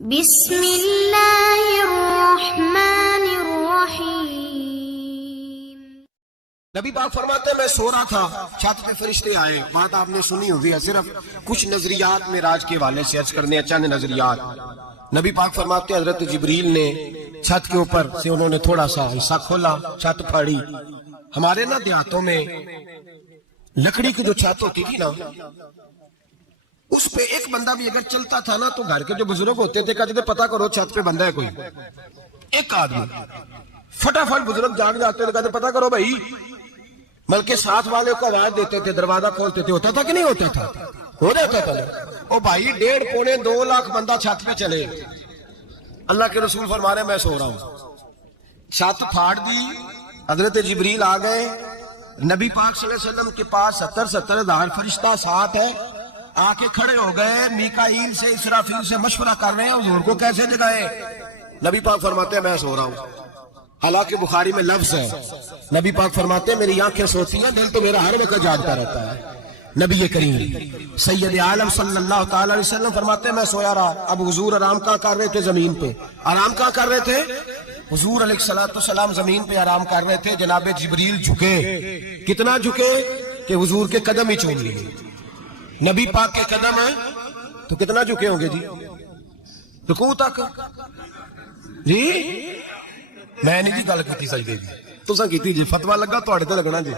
بسم اللہ الرحمن الرحیم۔ نبی پاک فرماتے ہیں میں سو رہا تھا، چھت پہ فرشتے آئے۔ بات آپ نے سنی ہوگی ہے، صرف کچھ نظریات معراج کے حوالے سے عرض کرنے چند نظریات۔ نبی پاک فرماتے ہیں حضرت جبریل نے چھت کے اوپر سے انہوں نے تھوڑا سا حصہ کھولا، چھت پھاڑی۔ ہمارے نا دیہاتوں میں لکڑی کی جو چھت ہوتی تھی نا، اس پہ ایک بندہ بھی اگر چلتا تھا نا تو گھر کے جو بزرگ ہوتے تھے کہتے تھے پتہ کرو چھت پہ بندہ ہے کوئی۔ ایک آدمی فٹافٹ بزرگ جاگ جاتے تھے، کہتے پتہ کرو بھائی، بلکہ ساتھ والے کو آواز دیتے تھے، دروازہ کھولتے تھے۔ ہوتا تھا کہ نہیں ہوتا تھا؟ ہو جاتا تھا نا۔ او بھائی 1.5-2 لاکھ بندہ چھت پہ چلے، اللہ کے رسول فرما رہے ہیں میں سو رہا ہوں۔ چھت پھاڑ دی، حضرت جبریل آ گئے، نبی پاک صلی اللہ علیہ وسلم کے پاس 70 ہزار فرشتہ ساتھ ہے، آ کے کھڑے ہو گئے، میکائیل سے اسرافیل سے مشورہ کر رہے ہیں حضور کو کیسے جگائے۔ نبی پاک فرماتے ہیں میں سو رہا ہوں۔ حالانکہ بخاری میں لفظ ہے، نبی پاک فرماتے ہیں میری آنکھیں سوتی ہیں، دل تو میرا ہر وقت جاگتا رہتا ہے۔ نبی کریم سید عالم صلی اللہ تعالی علیہ وسلم فرماتے ہیں میں سویا رہا۔ اب حضور آرام کہاں کر رہے تھے؟ زمین پہ۔ آرام کہاں کر رہے تھے؟ حضور علیہ السلام زمین پہ آرام کر رہے تھے، جناب جبریل جھکے۔ کتنا جھکے کہ حضور کے قدم ہی چوم لیے۔ نبی پاک کے قدم ہیں تو کتنا جھکے ہوں گے جی؟ رکوع تک جی؟ میں نہیں جی گل کی سجدے دی، تساں کیتی جی، فتویٰ لگا تواڈے تے لگنا جی۔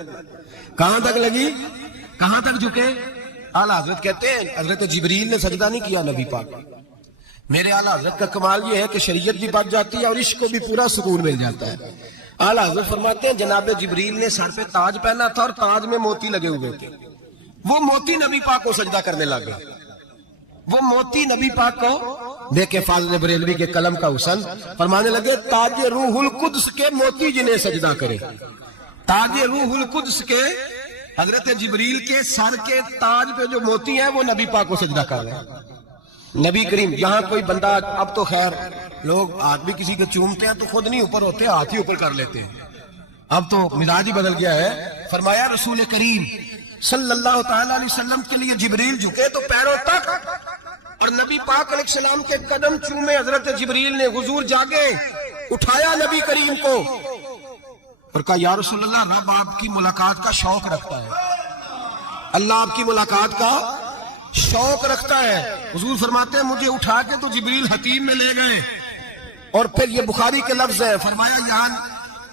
کہاں تک لگی؟ کہاں تک جھکے؟ اعلیٰ حضرت کہتے ہیں حضرت جبریل نے سجدہ نہیں کیا نبی پاک۔ میرے اعلیٰ حضرت کا کمال یہ ہے کہ شریعت بھی بچ جاتی ہے اور عشق کو بھی پورا سکون مل جاتا ہے۔ اعلیٰ حضرت فرماتے ہیں جناب جبریل نے سر پہ تاج پہنا تھا اور تاج میں موتی لگے ہوئے تھے، وہ موتی نبی پاک کو سجدہ کرنے لگے۔ وہ موتی نبی پاک کو دیکھے فاضل بریلوی کے قلم کا حسن فرمانے لگے تاج روح القدس کے موتی جنہیں سجدہ کرے۔ تاج روح القدس کے حضرت جبریل کے سر کے تاج پہ جو موتی ہیں وہ نبی پاک کو سجدہ کر رہے ہیں۔ نبی کریم یہاں کوئی بندہ، اب تو خیر لوگ ہاتھ بھی کسی کے چومتے ہیں تو خود نہیں اوپر ہوتے، ہاتھ ہی اوپر کر لیتے ہیں، اب تو مزاج ہی بدل گیا ہے۔ فرمایا رسول کریم صلی اللہ تعالی علیہ وسلم کے لیے جبریل جھکے تو پیروں تک، اور نبی پاک علیہ السلام کے قدم چومے۔ حضرت جبریل نے حضور جاگے، اٹھایا نبی کریم کو اور کہا یا رسول اللہ، رب آپ کی ملاقات کا شوق رکھتا ہے، اللہ آپ کی ملاقات کا شوق رکھتا ہے۔ حضور فرماتے ہیں مجھے اٹھا کے تو جبریل حتیم میں لے گئے، اور پھر یہ بخاری کے لفظ ہے، فرمایا یہاں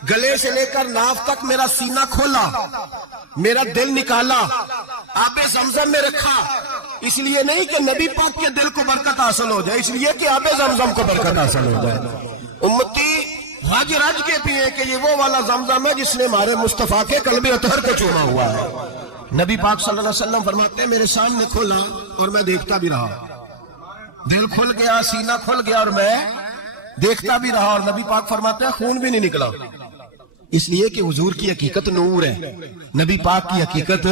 گلے سے لے کر ناف تک میرا سینہ کھولا، میرا دل نکالا، آب زمزم میں رکھا، اس لیے نہیں کہ نبی پاک کے دل کو برکت حاصل ہو جائے، اس لیے کہ آب زمزم کو برکت حاصل ہو جائے۔ امتی رج رج کے پیئے کہ یہ وہ والا زمزم ہے جس نے ہمارے مصطفیٰ کے قلب اطہر کو چوما ہوا ہے۔ نبی پاک صلی اللہ علیہ وسلم فرماتے ہیں میرے سامنے کھولا اور میں دیکھتا بھی رہا، دل کھل گیا، سینہ کھل گیا اور میں دیکھتا بھی رہا، اور نبی پاک فرماتے ہیں خون بھی نہیں نکلا، اس لیے کہ حضور کی حقیقت نور ہے، نبی پاک کی حقیقت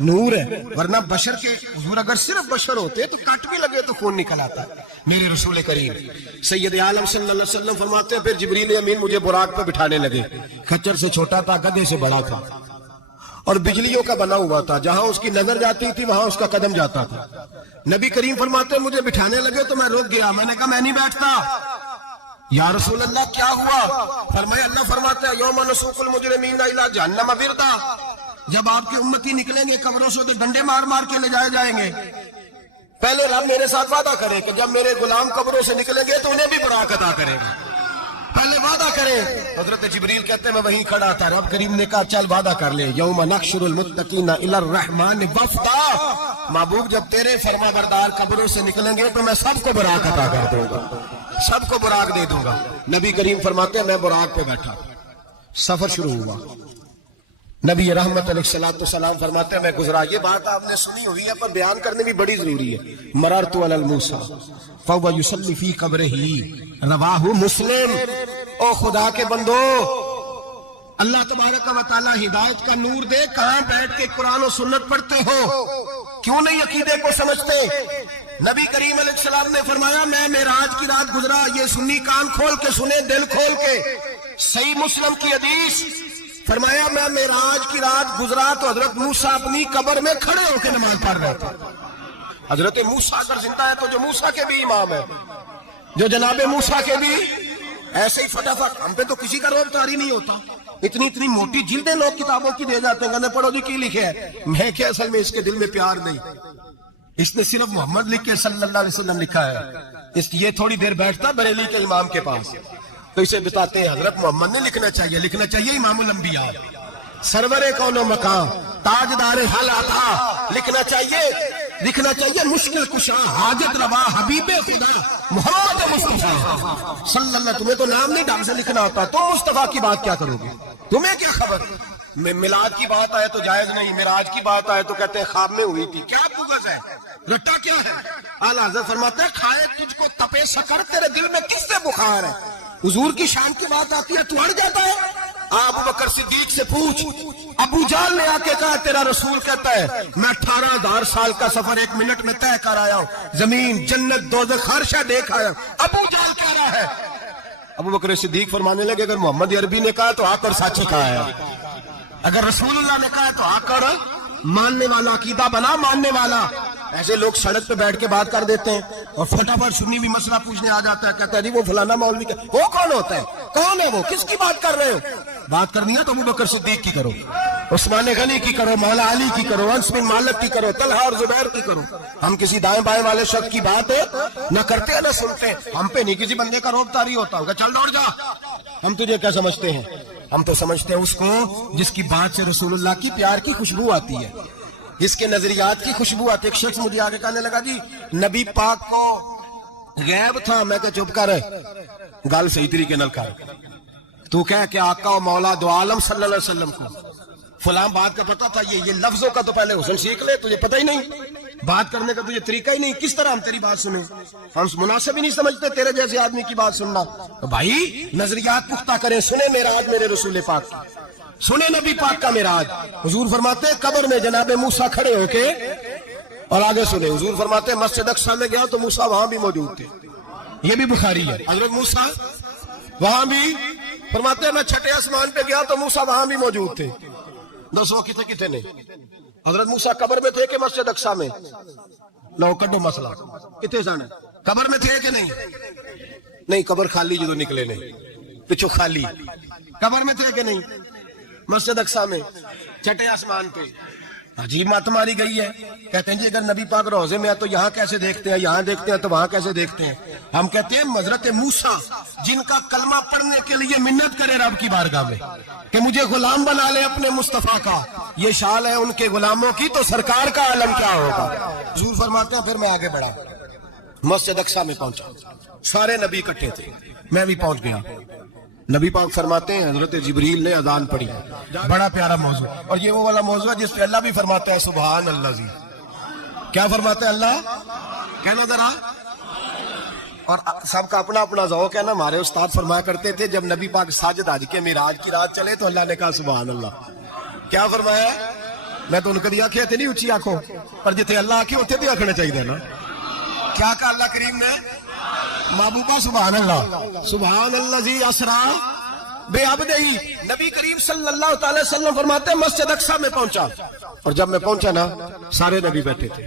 نور ہے، ورنہ بشر کے حضور اگر صرف بشر ہوتے تو کٹ بھی لگے تو خون نکل آتا۔ میرے رسول کریم سید عالم صلی اللہ علیہ وسلم فرماتے ہیں پھر جبریل امین مجھے براق پہ بٹھانے لگے، کھچر سے چھوٹا تھا، گدھے سے بڑا تھا، اور بجلیوں کا بنا ہوا تھا، جہاں اس کی نظر جاتی تھی وہاں اس کا قدم جاتا تھا۔ نبی کریم فرماتے ہیں مجھے بٹھانے لگے تو میں رک گیا، میں نے کہا میں نہیں بیٹھتا۔ یا رسول اللہ کیا ہوا؟ فرمایا اللہ فرماتا ہے یوم نسوق المجرمین الی جہنم وردا، جب آپ کے امتی نکلیں گے قبروں سے تو ڈنڈے مار مار کے لے جائے جائیں گے۔ پہلے رب میرے ساتھ وعدہ کرے کہ جب میرے غلام قبروں سے نکلیں گے تو انہیں بھی براق عطا کرے گا، پہلے وعدہ کرے۔ حضرت جبریل کہتے ہیں میں وہیں کھڑا تھا، رب کریم نے کہا چل وعدہ کر لے، یوم نحشر المتقین الی الرحمن وفدا، محبوب جب تیرے فرما بردار قبروں سے نکلیں گے تو میں سب کو براق عطا کر دوں گا، سب کو براق دے دوں گا۔ نبی کریم فرماتے ہیں میں براق پہ بیٹھا، سفر شروع ہوا۔ نبی رحمت علیہ السلام فرماتے ہیں میں گزرا۔ یہ بات آپ نے سنی ہوئی ہے پر بیان کرنے بھی بڑی ضروری ہے۔ مررت علی الموسیٰ فہو یصلی فی قبرہ رواہ مسلم۔ او خدا کے بندو، اللہ تبارک و تعالی ہدایت کا نور دے، کہاں بیٹھ کے قرآن و سنت پڑھتے ہو؟ کیوں نہیں عقیدے کو سمجھتے؟ نبی کریم علیہ السلام نے فرمایا میں معراج کی رات گزرا، یہ سنی کان کھول کے سنے، دل کھول کے، صحیح مسلم کی حدیث، فرمایا میں معراج کی رات گزرا تو حضرت موسیٰ اپنی قبر میں کھڑے ہو کے نماز پڑھ رہے تھے۔ حضرت موسیٰ اگر زندہ ہے تو جو موسیٰ کے بھی امام ہے، جو جناب موسیٰ کے بھی ایسے ہی فٹافٹ، ہم پہ تو کسی کا روب طاری نہیں ہوتا، اتنی موٹی جلدیں لوگ کتابوں کی دے جاتے ہیں، کہنے پڑھو جی کی لکھے ہے، میں کیا اصل میں اس کے دل میں پیار نہیں، اس نے صرف محمد لکھ کے صلی اللہ علیہ وسلم لکھا ہے، اس یہ تھوڑی دیر بیٹھتا بریلی کے امام کے پاس تو اسے بتاتے ہیں حضرت محمد نے لکھنا چاہیے امام الانبیاء، سرور کون و مقام، تاجدار حل عطا، لکھنا چاہیے مشکل کشا، حاجت روا، حبیب خدا محمد مصطفیٰ صلی اللہ۔ تمہیں تو نام نہیں ڈھنگ سے لکھنا ہوتا، تم مصطفیٰ کی بات کیا کرو گے؟ تمہیں کیا خبر؟ میلاد کی بات آئے تو جائز نہیں، معراج کی بات آئے تو کہتے ہیں خواب میں ہوئی تھی، کیا بغض ہے؟ رٹا کیا ہے؟ اعلیٰ حضرت فرماتے ہیں کھائے تجھ کو تپے سکر، تیرے دل میں کس سے بخار ہے؟ حضور کی شان کی بات آتی ہے تو اڑ جاتا ہے؟ ابو بکر صدیق سے پوچھ، ابو جہل نے آ کے کہا تیرا رسول کہتا ہے میں 18,000 سال کا سفر 1 منٹ میں طے کر آیا ہوں، زمین جنت دوزخ ہر شے دیکھ آیا ہوں۔ ابو جہل کہہ رہا ہے، ابو بکر صدیق فرمانے لگے اگر محمد عربی نے کہا تو آ کر سچ کہا ہے، اگر رسول اللہ نے کہا تو آ کر ماننے والا، عقیدہ بنا ماننے والا۔ ایسے لوگ سڑک پہ بیٹھ کے بات کر دیتے ہیں اور فٹافٹ سنی بھی مسئلہ پوچھنے آ جاتا ہے، کہتا ہے جی وہ فلانا مولوی کا، وہ کون ہوتا ہے؟ کون ہے وہ؟ کس کی بات کر رہے ہو؟ بات کرنی ہے تو ابو بکر صدیق کی کرو، عثمان غنی کی کرو، مولا علی کی کرو، انس بن مالک کی کرو، طلحہ اور زبیر کی کرو۔ ہم کسی دائیں بائیں والے شخص کی بات نہ کرتے ہیں نہ سنتے ہیں، ہم پہ نہیں کسی بندے کا روب طاری ہوتا ہوگا چل دوڑ جا، ہم تجھے کیا سمجھتے ہیں؟ ہم تو سمجھتے ہیں اس کو جس کی بات سے رسول اللہ کی پیار کی خوشبو آتی ہے، جس کے نظریات کی خوشبو آتی ہے۔ ایک شخص مجھے آگے کہنے لگا جی نبی پاک کو غیب تھا، میں کہ چپ کر گل صحیح طریقے نال کر، تو کہہ کہ آقا و مولا دو عالم صلی اللہ علیہ وسلم کو فلاں بات کا پتہ تھا، یہ لفظوں کا تو پہلے حسن سیکھ لے، تجھے پتہ ہی نہیں، بات کرنے کا تجھے طریقہ ہی نہیں، کس طرح ہم تیری بات سنیں؟ ہم مناسب ہی نہیں سمجھتے تیرے جیسے آدمی کی بات سننا۔ تو بھائی نظریات پختہ کریں، سنیں معراج میرے رسول پاک کی، سنیں نبی پاک کا معراج۔ حضور فرماتے ہیں قبر میں جناب موسیٰ کھڑے ہو کے، اور آگے سنیں حضور فرماتے ہیں مسجد اقصیٰ میں گیا تو موسیٰ وہاں بھی موجود تھے، یہ بھی بخاری ہے، حضرت موسیٰ وہاں بھی فرماتے ہیں میں چھٹے آسمان پہ گیا تو موسیٰ وہاں بھی موجود تھے۔ دوستو کتنے نے حضرت موسیٰ قبر میں تھے کہ مسجد اقصیٰ میں؟ لو کڈو مسئلہ، کتنے جانا قبر میں تھے کہ نہیں؟ قبر خالی جدو نکلے نہیں، پچھو خالی، قبر میں تھے کہ نہیں؟ مسجد اقصیٰ میں چھٹے آسمان پہ۔ عجیب بات ماری گئی ہے، کہتے ہیں جی اگر نبی پاک روزے میں ہے تو یہاں کیسے دیکھتے ہیں، یہاں دیکھتے ہیں تو وہاں کیسے دیکھتے ہیں؟ ہم کہتے ہیں حضرت موسیٰ جن کا کلمہ پڑھنے کے لیے منت کرے رب کی بارگاہ میں کہ مجھے غلام بنا لے اپنے مصطفیٰ کا، یہ شان ہے ان کے غلاموں کی، تو سرکار کا عالم کیا ہوگا؟ حضور فرماتے ہیں پھر میں آگے بڑھا، مسجد اقصیٰ میں پہنچا، سارے نبی اکٹھے تھے، میں بھی پہنچ گیا۔ نبی پاک فرماتے ہیں حضرت جبریل نے اذان پڑھی، بڑا پیارا موضوع، اور یہ وہ والا موضوع ہے جس پہ اللہ بھی فرماتا ہے سبحان اللہ جی، کیا فرماتے ہیں اللہ؟ کہنا ذرا، اور سب کا اپنا اپنا ذوق ہے نا۔ ہمارے استاد فرمایا کرتے تھے جب نبی پاک ساجد حج کے معراج کی رات چلے تو اللہ نے کہا سبحان اللہ، کیا فرمایا؟ میں تو ان کو آنکھیں تھے نہیں اچھی آنکھوں پر، جتنے اللہ آنکھیں ہوتے تھے آنکھنے چاہیے نا، کیا کہا اللہ کریم نے؟ محبوبہ سبحان اللہ، سبحان اللہ جی اسرا بے عبدہی۔ نبی کریم صلی اللہ تعالی وسلم فرماتے ہیں مسجد اقصیٰ میں پہنچا، اور جب میں پہنچا نا سارے نبی بیٹھے تھے۔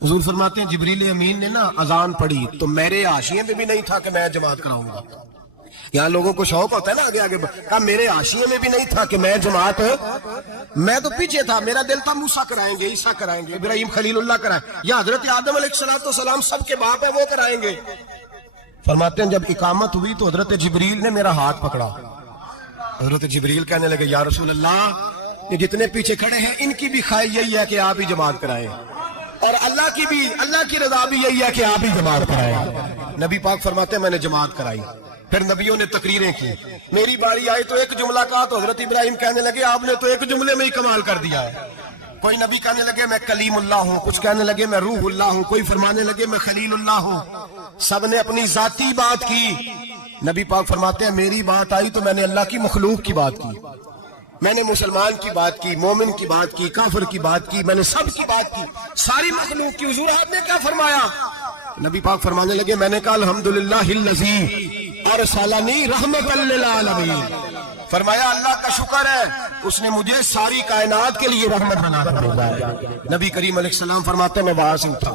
حضور فرماتے ہیں جبریل امین نے نا اذان پڑھی تو میرے حاشیے میں بھی نہیں تھا کہ میں جماعت کراؤں گا، یہاں لوگوں کو شوق ہوتا ہے نا آگے آگے، کہا میرے حاشیے میں بھی نہیں تھا کہ میں جماعت، میں تو پیچھے تھا، میرا دل تھا موسیٰ کرائیں گے، عیسیٰ کرائیں گے، ابراہیم خلیل اللہ کرائیں، یا حضرت آدم علیہ السلام سب کے باپ ہے وہ کرائیں گے۔ فرماتے ہیں جب اقامت ہوئی تو حضرت جبریل نے میرا ہاتھ پکڑا، حضرت جبریل کہنے لگے یا رسول اللہ یہ جتنے پیچھے کھڑے ہیں ان کی بھی خواہش یہی ہے کہ آپ ہی جماعت کرائیں، اور اللہ کی رضا بھی یہی ہے کہ آپ ہی جماعت کرائیں۔ نبی پاک فرماتے ہیں میں نے جماعت کرائی، پھر نبیوں نے تقریریں کی، میری باری آئی تو ایک جملہ کہا تو حضرت ابراہیم کہنے لگے آپ نے تو ایک جملے میں ہی کمال کر دیا ہے۔ کوئی نبی کہنے لگے میں کلیم اللہ ہوں، کچھ کہنے لگے میں روح اللہ ہوں، کوئی فرمانے لگے میں خلیل اللہ ہوں، سب نے اپنی ذاتی بات کی۔ نبی پاک فرماتے ہیں میری بات آئی تو میں نے اللہ کی مخلوق کی بات کی، میں نے مسلمان کی بات کی، مومن کی بات کی، کافر کی بات کی، میں نے سب کی بات کی، ساری مخلوق کی۔ حضور آپ نے کیا فرمایا؟ نبی پاک فرمانے لگے میں نے کہا الحمدللہ الذی ارسلنی رحمۃ للعالمین، فرمایا اللہ کا شکر ہے اس نے مجھے ساری کائنات کے لیے رحمت بنا کر بھیجا ہے۔ نبی کریم علیہ السلام فرماتے ہیں میں وہاں سے اٹھا،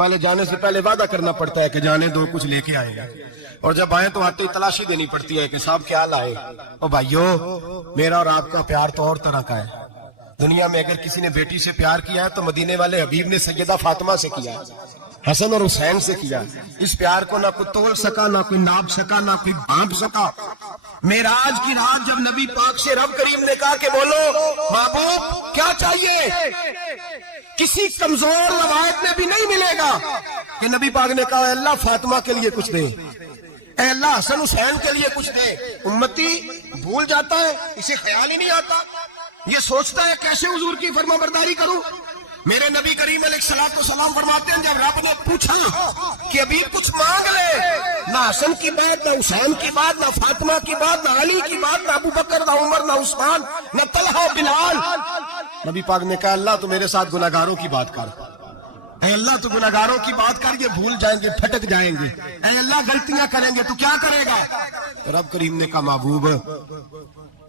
پہلے جانے سے پہلے وعدہ کرنا پڑتا ہے کہ جانے دو کچھ لے کے آئے گا، اور جب آئے تو آتے ہی تلاشی دینی پڑتی ہے کہ صاحب کیا لائے۔ او بھائیو، میرا اور آپ کا پیار تو اور طرح کا ہے۔ دنیا میں اگر کسی نے بیٹی سے پیار کیا ہے تو مدینے والے حبیب نے سیدہ فاطمہ سے کیا، حسن اور حسین سے کیا۔ اس پیار کو نہ کوئی تول سکا، نہ کوئی ناپ سکا، نہ کوئی بھانپ سکا۔ معراج کی رات جب نبی پاک سے رب کریم نے کہا کہ بولو محبوب کیا چاہیے، کسی کمزور روایت میں بھی نہیں ملے گا کہ نبی پاک نے کہا اے اللہ فاطمہ کے لیے کچھ دے، اے اللہ حسن حسین کے لیے کچھ دے۔ امتی بھول جاتا ہے، اسے خیال ہی نہیں آتا، یہ سوچتا ہے کیسے حضور کی فرما برداری کروں۔ میرے نبی کریم علیہ الصلوۃ والسلام فرماتے ہیں جب رب نے پوچھا کہ ابھی کچھ مانگ لے، نہ حسن کی بات، نہ حسین کی بات، نہ فاطمہ کی بات، نہ علی کی بات، نہ ابو بکر، نہ عمر، نہ عثمان، نہ طلحہ بلال، نبی پاک نے کہا اللہ تو میرے ساتھ گناہگاروں کی بات کر، اے اللہ تو گناہگاروں کی بات کر، یہ بھول جائیں گے، پھٹک جائیں گے، اے اللہ غلطیاں کریں گے تو کیا کرے گا۔ رب کریم نے کہا محبوب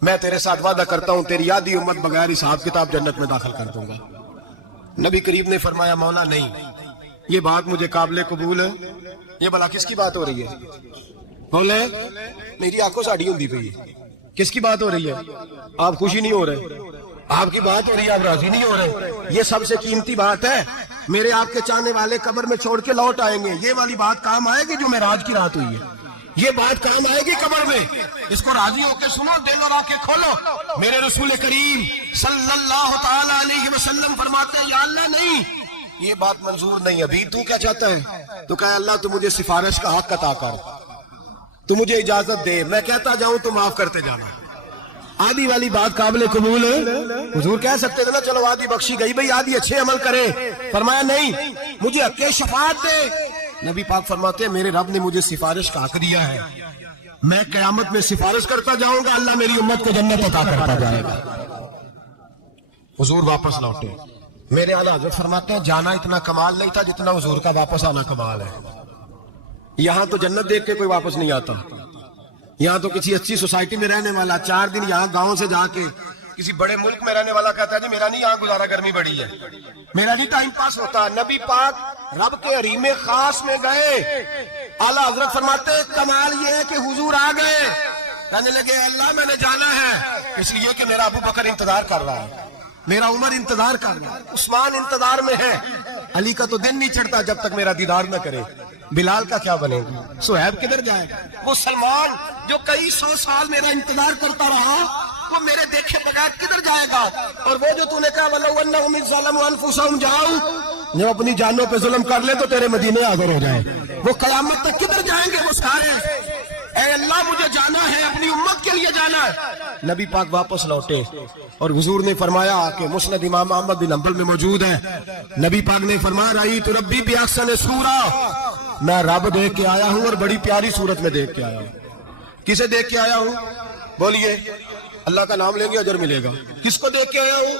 میں تیرے ساتھ وعدہ کرتا ہوں تیری آدھی امت بغیر حساب کتاب جنت میں داخل کر دوں گا۔ نبی کریم نے فرمایا مولا نہیں، یہ بات مجھے قابل قبول ہے، یہ بلا کس کی بات ہو رہی ہے؟ بولے میری آنکھوں ساڑھی ہوندی پئی ہے، کس کی بات ہو رہی ہے؟ آپ خوشی نہیں ہو رہے، آپ کی بات ہو رہی ہے، آپ راضی نہیں ہو رہے۔ یہ سب سے قیمتی بات ہے، میرے آپ کے چاہنے والے قبر میں چھوڑ کے لوٹ آئیں گے، یہ والی بات کام آئے گی جو معراج کی رات ہوئی ہے، یہ بات کام آئے گی قبر میں، اس کو راضی ہو کے سنو، دل اور آنکھیں کھولو۔ میرے رسول کریم صلی اللہ تعالی علیہ وسلم فرماتے ہیں یا اللہ نہیں، یہ بات منظور نہیں، ابھی تو کیا چاہتا ہے؟ تو کہا اللہ تو مجھے سفارش کا حق عطا کر، تو مجھے اجازت دے، میں کہتا جاؤں تو معاف کرتے جانا۔ آدھی والی بات قابل قبول ہے، حضور کہہ سکتے تھے نا چلو آدھی بخشی گئی بھئی آدھی اچھے عمل کرے، فرمایا نہیں مجھے حق شفاعت دے۔ نبی پاک فرماتے ہیں میرے رب نے مجھے سفارش کا حق دیا ہے، میں قیامت میں سفارش کرتا جاؤں گا، اللہ میری امت کو جنت عطا کرتا جائے گا۔ حضور واپس لوٹے، میرے اعلیٰ حضرت فرماتے ہیں جانا اتنا کمال نہیں تھا جتنا حضور کا واپس آنا کمال ہے۔ یہاں تو جنت دیکھ کے کوئی واپس نہیں آتا، یہاں تو کسی اچھی سوسائٹی میں رہنے والا 4 دن یہاں گاؤں سے جا کے کسی بڑے ملک میں رہنے والا کہتا ہے جی میرا نہیں یہاں گزارا، گرمی بڑی ہے، میرا نہیں ٹائم پاس ہوتا۔ نبی پاک رب کے حریم خاص میں گئے، اعلیٰ حضرت فرماتے ہیں کمال یہ ہے کہ حضور آ گئے، کہنے لگے اللہ میں نے جانا ہے اس لیے کہ میرا ابو بکر انتظار کر رہا ہے، میرا عمر انتظار کر رہا ہے، عثمان انتظار میں ہے، علی کا تو دن نہیں چڑھتا جب تک میرا دیدار نہ کرے، بلال کا کیا بنے گا، صہیب کدھر جائے گا، وہ سلمان جو کئی 100 سال میرا انتظار کرتا رہا وہ میرے دیکھے بغیر کدھر جائے گا، اور وہ جو تو نے کہا وَلَوْ أَنَّهُمْ إِذْ ظَلَمُوا أَنفُسَهُمْ جَاءُوا، جو اپنی جانوں پہ ظلم کر لے تو تیرے مدینے حاضر ہو جائیں، وہ قیامت تک کدھر جائیں گے وہ سارے، اے اللہ مجھے جانا ہے، اپنی امت کے لیے جانا ہے۔ نبی پاک واپس لوٹے اور حضور نے فرمایا کہ مسند امام احمد بن حنبل میں موجود ہے، نبی پاک نے فرمایا رأیت ربی بأحسن صورۃ، میں رب دیکھ کے آیا ہوں اور بڑی پیاری صورت میں دیکھ کے آیا ہوں۔ کسے دیکھ کے آیا ہوں؟ بولیے، اللہ کا نام لیں گے اجر ملے گا۔ کس کو دیکھ کے آیا ہوں؟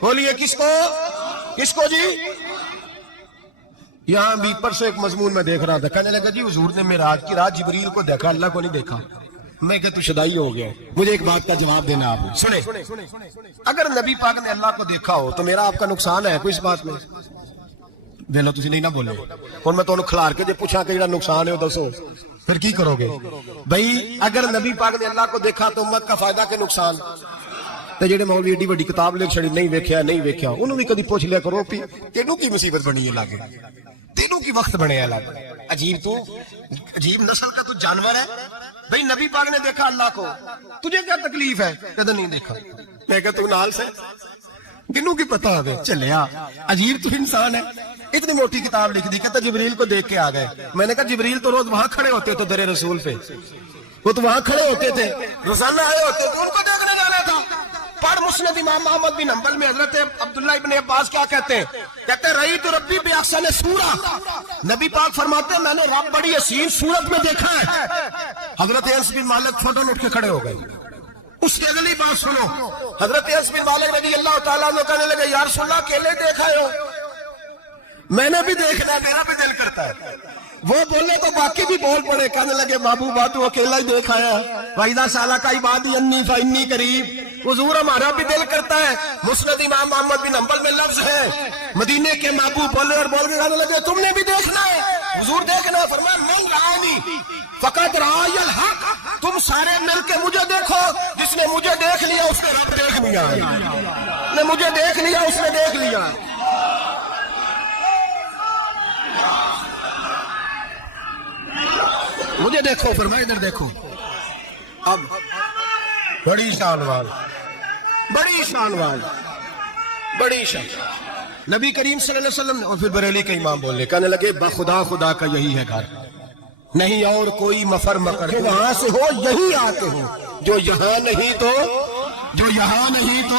بولیے کس کو؟ کس کو جی؟ یہاں بھی پرسوں ایک مضمون میں دیکھ رہا تھا، کہنے لگا جی حضور نے معراج کی رات جبریل کو دیکھا، اللہ کو نہیں دیکھا۔ میں کہتا تو شدائی ہو گیا، مجھے ایک بات کا جواب دینا آپ نے سنے، اگر نبی پاک نے اللہ کو دیکھا ہو تو میرا آپ کا نقصان ہے کوئی اس بات میں؟ ویلو تسی نہیں نہ بولے، اور میں تمہیں کھلار کے جو پوچھا کہ جڑا نقصان ہے وہ دسو، پھر کی کرو گے؟ بھئی اگر نبی پاک نے اللہ کو دیکھا تو امت کا فائدہ کہ نقصان؟ تے جڑے مولوی ایڈی بڑی کتاب لکھ چھڑی نہیں ویکھیا نہیں ویکھیا انہوں بھی کدی پوچھ لیا کرو کہ تینوں کی مصیبت بنی ہے لاگے، تینوں کی وقت بنے ہے لاگے، عجیب تو عجیب نسل کا تو جانور ہے۔ بھئی نبی پاک نے دیکھا اللہ کو، تجھے کیا تکلیف ہے؟ کہتا نہیں دیکھا۔ میں کہتا ہوں نال سے کنوں کی پتہ ہے چلیا، عجیب تو انسان ہے، اتنی موٹی کتاب لکھ دی، کہتا جبریل کو دیکھ کے آ گئے۔ میں نے کہا جبریل تو روز وہاں کھڑے ہوتے تو در رسول پہ، وہ تو وہاں کھڑے ہوتے تھے، روزانہ آئے ہوتے تھے، ان کو دیکھنے جانا تھا۔ پڑھ مسند امام احمد بن حنبل میں حضرت عبداللہ ابن عباس کیا کہتے ہیں؟ کہتے ہیں رأیت ربی بأحسن صورۃ، نبی پاک فرماتے ہیں میں نے رب بڑی حسین صورت میں دیکھا ہے۔ حضرت انس بن مالک فوراً اٹھ کے کھڑے ہو گئے۔ اس کی اگلی بات سنو، حضرت انس بن مالک رضی اللہ تعالیٰ عنہ کہنے لگے یا رسول اللہ اکیلے دیکھا ہو؟ میں نے بھی دیکھنا ہے, میرا بھی دل کرتا ہے. وہ بولے تو باقی بھی بول پڑے, کہنے لگے محبوبہ تو اکیلا ہی دیکھ آیا, وَإِذَا سَأَلَكَ عِبَادِي عَنِّي فَإِنِّي قَرِيبٌ. حضور ہمارا بھی دل کرتا ہے. مسند امام احمد بن حنبل میں لفظ ہے, مدینے کے محبوب بولے اور بول کے کہنے لگے تم نے بھی دیکھنا ہے. حضور دیکھنا ہے, فرمایا من رآنی فقط رآی الحق, تم سارے مل کے مجھے دیکھو, جس نے مجھے دیکھ لیا اس نے رب دیکھ لیا, نے مجھے دیکھ لیا اس نے دیکھ لیا. مجھے دیکھو, فرمایا ادھر دیکھو. اب بڑی شان وال, بڑی شان وال, بڑی شان. نبی کریم صلی اللہ علیہ وسلم. اور پھر بریلی کے امام بولنے کہنے لگے بخدا خدا کا یہی ہے گھر, نہیں اور کوئی مفر مکر, وہاں سے ہو یہی آتے ہو, جو یہاں نہیں تو, جو یہاں نہیں تو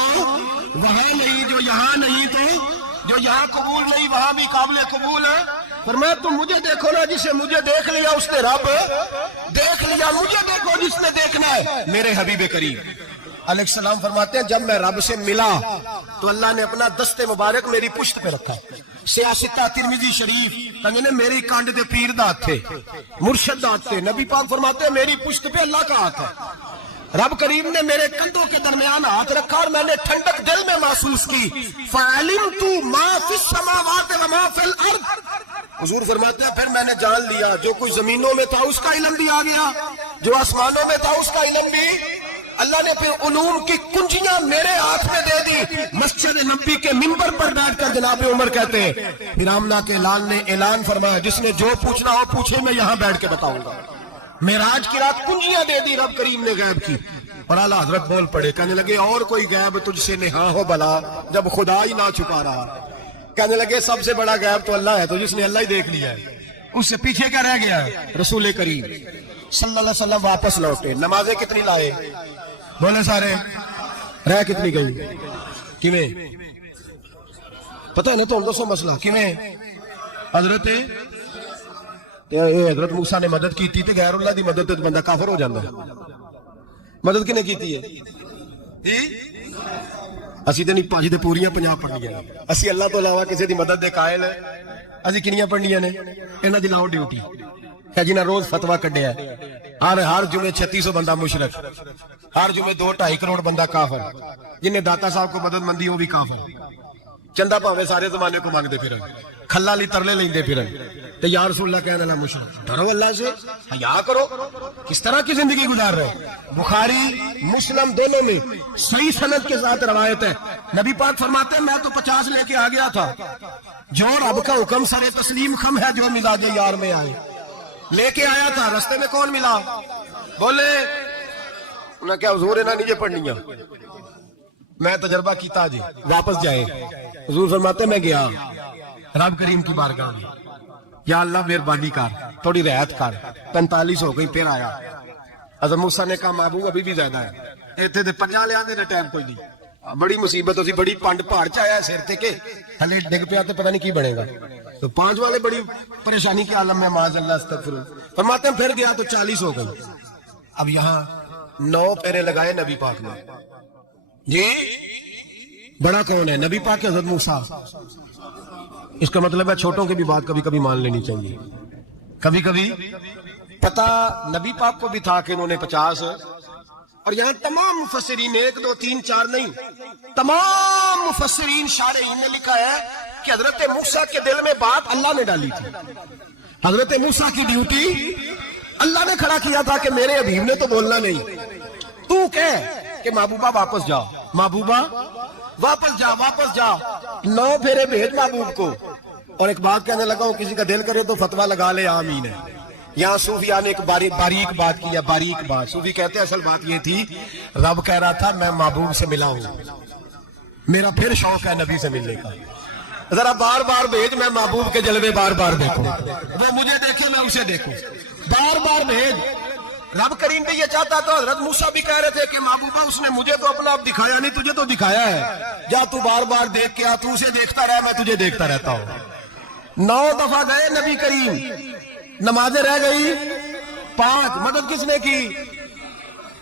وہاں نہیں, جو یہاں نہیں تو, جو یہاں قبول نہیں وہاں بھی قابل قبول ہے. فرمایا تم مجھے دیکھو نا, جسے مجھے دیکھ لیا اس نے رب دیکھ لیا, مجھے دیکھو جس نے دیکھنا ہے میرے حبیب کریم علیہ السلام. فرماتے ہیں جب میں رب سے ملا تو اللہ نے اپنا دست مبارک میری پشت پہ رکھا. سیاستہ ترمذی شریف کہنے میری کانڈ دے پیر دات تھے, مرشد دات تھے. نبی پاک فرماتے ہیں میری پشت پہ اللہ کا ہاتھ ہے. رب کریم نے میرے کندھوں کے درمیان ہاتھ رکھا اور میں نے ٹھنڈک دل میں محسوس کی. فَعَلِمْتُ مَا فِي السَّمَاوَاتِ وَمَا فِي الْأَرْضِ. حضور فرماتے ہیں پھر میں نے جان لیا جو کچھ زمینوں میں تھا اس کا علم بھی آ گیا, جو آسمانوں میں تھا اس کا علم بھی. اللہ نے پھر علوم کی کنجیاں میرے ہاتھ میں دے دی. مسجد نبی کے منبر پر بیٹھ کر جناب عمر کہتے ہیں پھر آمنہ کے لال نے اعلان فرمایا جس نے جو پوچھنا ہو پوچھے, میں یہاں بیٹھ کے بتاؤں گا. معراج کی رات کنجیاں دے دی رب کریم نے غیب کی. اور اعلیٰ حضرت بول پڑے, کہنے لگے اور کوئی غیب تجھ سے نہا ہو بلا جب خدا ہی نہ چھپا رہا. کہنے لگے سب سے بڑا غیب تو اللہ ہے, تو جس نے اللہ ہی دیکھ لیا ہے اس سے پیچھے کیا رہ گیا ہے. رسول کریم صلی اللہ علیہ وسلم واپس لوٹے, نمازیں کتنی لائے بولے سارے, رہ کتنی گئی, کیویں پتہ ہے نا, تو ہم دوسو مسئلہ کیویں حضرت موسیٰ نے مدد کی تھی, غیر اللہ دی مدد تے بندہ کافر ہو جاتا ہے. مدد کنے کی تھی ہے, اسی تے نہیں پانچ تے پوریاں 50 پڑھنیاں, اسی اللہ تو علاوہ کسی دی مدد دے قائل ہے. اسی کنیاں پڑھنیاں نے, انہاں دی لاؤ ڈیوٹی ہے جنہاں روز فتویٰ کڈیا ہے. ہر جمعے 3600 بندہ مشرک, ہر جمعے 2-2.5 کروڑ بندہ کافر, جنہیں داتا صاحب کو مدد مندی وہ بھی کافر. چندہ پاوے سارے زمانے کو مانگتے پھرن, کھلا لی ترلے لیندے پھرن, تو یا رسول اللہ کہنے اللہ مشرک. ڈرو اللہ سے, حیا کرو. کس طرح کی زندگی گزار رہے. بخاری مسلم دونوں میں صحیح سند کے ساتھ روایت ہے, نبی پاک فرماتے ہیں میں تو 50 لے کے آ گیا تھا, جو رب کا حکم سر تسلیم خم ہے, جو مزاج یار میں آئے لے کے آیا تھا. رستے میں کون ملا, بولے انہیں کیا حضور انہاں نیچے پڑھنیاں, میں تجربہ کیتا جی واپس جائے. حضور فرماتے میں گیا رب کریم کی بارگاہ میں, یا اللہ مہربانی کر تھوڑی رعایت کر. 45 ہو گئی, پھر آیا. حضرت موسیٰ نے کہا محبوب ابھی بھی زیادہ ہے, ایتھے تے 50 لے آنے ٹائم کوئی نہیں. بڑی مصیبت ہوتی, بڑی پنڈ پہاڑ چایا ہے سر تے کے ہلے ڈگ پیا تو پتہ نہیں کی بنے گا. تو 5 والے بڑی پریشانی کے عالم میں معاذ اللہ استغفر. فرماتے ہیں پھر گیا تو 40 ہو گئی. اب یہاں 9 پھیرے لگائے نبی پاک نے. جی بڑا کون ہے, نبی پاک حضرت موسیٰ. اس کا مطلب ہے چھوٹوں کی بھی بات کبھی کبھی مان لینی چاہیے. کبھی کبھی پتہ نبی پاک کو بھی تھا کہ انہوں نے 50, اور یہاں تمام مفسرین 1 2 3 4 نہیں, تمام مفسرین شارحین نے لکھا ہے کہ حضرت موسیٰ کے دل میں بات اللہ نے ڈالی تھی. حضرت موسیٰ کی ڈیوٹی اللہ نے کھڑا کیا تھا کہ میرے حبیب نے تو بولنا نہیں, تو کہہ کہ محبوبہ واپس جا, محبوبہ واپس جا, واپس جا. 9 پھیرے بھیج محبوب کو. اور ایک بات کہنے لگا ہوں, کسی کا دل کرے تو فتویٰ لگا لے, آمین ہے. یہاں صوفیاء نے ایک باریک بات کی ہے, باریک بات. صوفی کہتے ہیں اصل بات یہ تھی, رب کہہ رہا تھا میں محبوب سے ملا ہوں, میرا پھر شوق ہے نبی سے ملنے کا, ذرا بار بار بھیج, میں محبوب کے جلوے بار بار دیکھوں, وہ مجھے دیکھے میں اسے دیکھوں, بار بار بھیج. رب کریم بھی یہ چاہتا تو حضرت موسیٰ بھی کہہ رہے تھے کہ محبوبہ اس نے مجھے تو اپنا اب دکھایا نہیں, تجھے تو دکھایا ہے, جا تو بار بار دیکھ کے آ, تو اسے دیکھتا رہ, میں تجھے دیکھتا رہتا ہوں. 9 دفعہ گئے نبی کریم, نمازیں رہ گئی 5. مدد کس نے کی,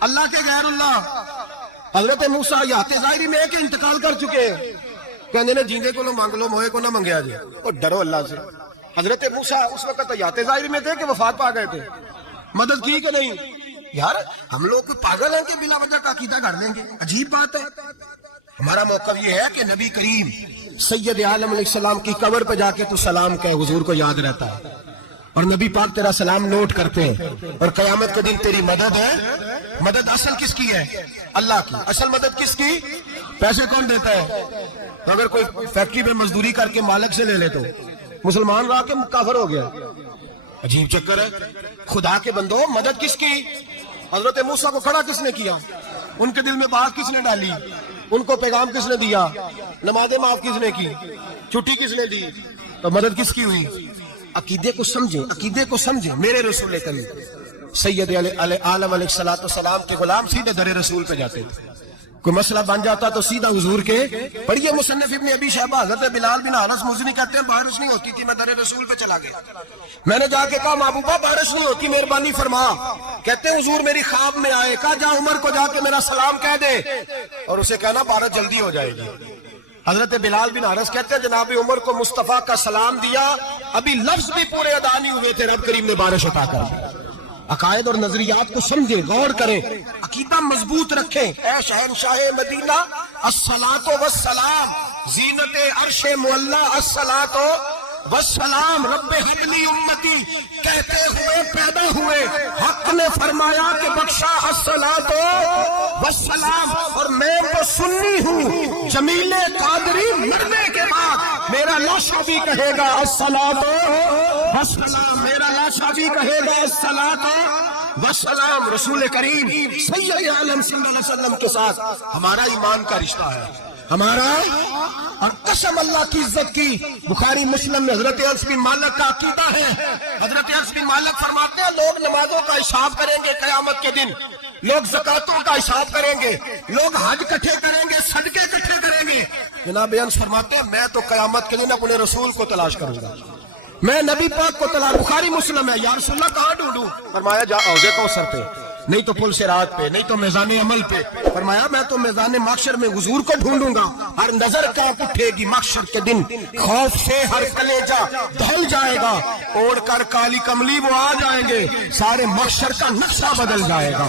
اللہ کے غیر اللہ. حضرت موسیٰ یات ظاہری میں کہ انتقال کر چکے, کہندے نے جیندے کو مانگ لو موئے کو نہ منگیا جی. اور ڈرو اللہ سے. حضرت موسیٰ اس وقت حیات ظاہر میں تھے کہ وفات پا گئے تھے. مدد کی کہ نہیں؟ یار ہم لوگ کوئی پاگل ہیں کہ بلا وجہ کا عقیدہ گھڑ لیں گے؟ عجیب بات ہے. ہمارا موقف یہ ہے کہ نبی کریم سید عالم علیہ السلام کی قبر پہ جا کے تو سلام کہے، حضور کو یاد رہتا ہے، اور نبی پاک تیرا سلام نوٹ کرتے ہیں. اور قیامت کے دن تیری مدد ہے. مدد اصل کس کی ہے؟ اللہ کی. اصل مدد کس کی؟ پیسے کون دیتا ہے؟ اگر کوئی فیکٹری میں مزدوری کر کے مالک سے لے لے تو مسلمان رہا کے کافر ہو گیا. عجیب چکر ہے. خدا کے بندو مدد کس کی؟ حضرت موسیٰ کو کھڑا کس نے کیا؟ ان کے دل میں بات کس نے ڈالی؟ ان کو پیغام کس نے دیا؟ نمازیں معاف کس نے کی؟ چھٹی کس نے دی؟ تو مدد کس کی ہوئی؟ عقیدے کو سمجھیں، عقیدے کو سمجھیں. میرے رسول کریم سید عالم علیہ السلام کے غلام سیدھے در رسول پہ جاتے تھے. کوئی مسئلہ بن جاتا تو سیدھا حضور کے. پڑھیے مصنف ابن ابی شیبہ، حضرت بلال بن حارث مزنی کہتے ہیں بارش نہیں ہوتی تھی، میں در رسول پہ چلا گیا. میں نے جا کے کہا محبوبہ بارش نہیں ہوتی، مہربانی فرما. کہتے ہیں حضور میری خواب میں آئے، کہا جا عمر کو جا کے میرا سلام کہہ دے اور اسے کہنا بارش جلدی ہو جائے گی. حضرت بلال بن حارث کہتے ہیں جناب عمر کو مصطفیٰ کا سلام دیا، ابھی لفظ بھی پورے ادا نہیں ہوئے تھے، رب کریم نے بارش عطا کر دی. عقائد اور نظریات کو سمجھیں، غور کریں، عقیدہ مضبوط رکھیں. اے شہنشاہ مدینہ الصلاۃ والسلام، زینت عرش معلی الصلاۃ والسلام، رب حب لی امتی کہتے ہوئے پیدا ہوئے، حق نے فرمایا کہ بخشا الصلاۃ والسلام. اور میں تو سنی ہوں، جمیل قادری مرنے کے بعد میرا لاشا بھی کہے گا الصلاۃ والسلام، میرا لاشا بھی کہے گا الصلاۃ والسلام. رسول کریم سید عالم صلی اللہ علیہ وسلم کے ساتھ ہمارا ایمان کا رشتہ ہے، ہمارا. اور قسم اللہ کی عزت کی، بخاری مسلم میں حضرت انس بن مالک کا عقیدہ ہے. حضرت انس بن مالک فرماتے ہیں لوگ نمازوں کا حساب کریں گے قیامت کے دن، لوگ زکاتوں کا حساب کریں گے، لوگ حج اکٹھے کریں گے، صدقے اکٹھے کریں گے. جناب انس فرماتے ہیں میں تو قیامت کے دن اپنے رسول کو تلاش کروں گا، میں نبی پاک کو تلاش. بخاری مسلم ہے. یا رسول اللہ کہاں ڈھونڈوں؟ فرمایا جا حوض کوثر پہ، نہیں تو پل صراط پہ، نہیں تو میزان عمل پہ. فرمایا میں تو میزان محشر میں حضور کو ڈھونڈوں گا. ہر نظر کانپ اٹھے گی محشر کے دن، خوف سے ہر کلیجہ دھل جائے گا، اوڑھ کر کالی کملی وہ آ جائیں گے، سارے محشر کا نقشہ بدل جائے گا.